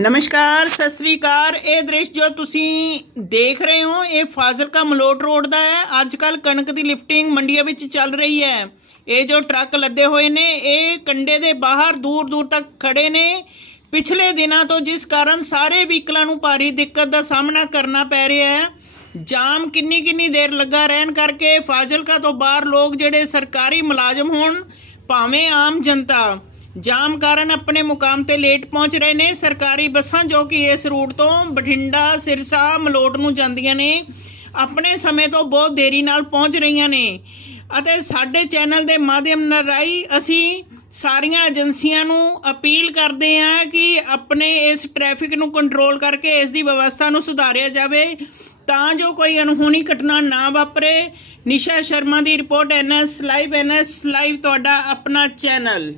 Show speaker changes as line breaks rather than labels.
ਨਮਸਕਾਰ, ਸਤਿ ਸ੍ਰੀ ਅਕਾਲ। ਇਹ ਦ੍ਰਿਸ਼ ਜੋ ਤੁਸੀਂ ਦੇਖ ਰਹੇ ਹੋ, ਇਹ ਫਾਜ਼ਿਲਕਾ ਮਲੋਟ ਰੋਡ ਦਾ ਹੈ। ਅੱਜ ਕੱਲ ਕਣਕ ਦੀ ਲਿਫਟਿੰਗ ਮੰਡੀਆਂ ਵਿੱਚ ਚੱਲ ਰਹੀ ਹੈ। ਇਹ ਜੋ ਟਰੱਕ ਲੱਦੇ ਹੋਏ ਨੇ, ਇਹ ਕੰਡੇ ਦੇ ਬਾਹਰ ਦੂਰ ਦੂਰ ਤੱਕ ਖੜੇ ਨੇ। ਪਿਛਲੇ ਦਿਨਾਂ ਤੋਂ ਜਿਸ ਕਾਰਨ ਸਾਰੇ ਵਹੀਕਲਾਂ ਨੂੰ ਭਾਰੀ ਦਿੱਕਤ ਦਾ ਸਾਹਮਣਾ ਕਰਨਾ ਪੈ ਰਿਹਾ ਹੈ। ਜਾਮ ਕਿੰਨੀ ਕਿੰਨੀ ਦੇਰ ਲੱਗਾ ਰਹਿਣ ਕਰਕੇ ਫਾਜ਼ਿਲਕਾ ਤੋਂ ਬਾਹਰ ਲੋਕ ਜਿਹੜੇ ਸਰਕਾਰੀ ਮੁਲਾਜ਼ਮ ਹੋਣ, ਭਾਵੇਂ ਆਮ ਜਨਤਾ ਜਾਮ ਕਾਰਨ ਆਪਣੇ ਮੁਕਾਮ ਤੇ ਲੇਟ ਪਹੁੰਚ ਰਹੇ ਨੇ। ਸਰਕਾਰੀ ਬੱਸਾਂ ਜੋ ਕਿ ਇਸ ਰੂਟ ਤੋਂ ਬਠਿੰਡਾ, ਸਿਰਸਾ, ਮਲੋਟ ਨੂੰ ਜਾਂਦੀਆਂ ਨੇ, ਆਪਣੇ ਸਮੇਂ ਤੋਂ ਬਹੁਤ ਦੇਰੀ ਨਾਲ ਪਹੁੰਚ ਰਹੀਆਂ ਨੇ। ਅਤੇ ਸਾਡੇ ਚੈਨਲ ਦੇ ਮਾਧਿਅਮ ਨਾਲ ਰਾਹੀਂ ਅਸੀਂ ਸਾਰੀਆਂ ਏਜੰਸੀਆਂ ਨੂੰ ਅਪੀਲ ਕਰਦੇ ਹਾਂ ਕਿ ਆਪਣੇ ਇਸ ਟ੍ਰੈਫਿਕ ਨੂੰ ਕੰਟਰੋਲ ਕਰਕੇ ਇਸ ਦੀ ਵਿਵਸਥਾ ਨੂੰ ਸੁਧਾਰਿਆ ਜਾਵੇ। ਤਾਂ ਜੋ ਕੋਈ ਅਨਹੋਣੀ ਘਟਨਾ ਨਾ ਵਾਪਰੇ। ਨਿਸ਼ਾ ਸ਼ਰਮਾ ਦੀ report NS live NS live ਤੁਹਾਡਾ ਆਪਣਾ ਚੈਨਲ।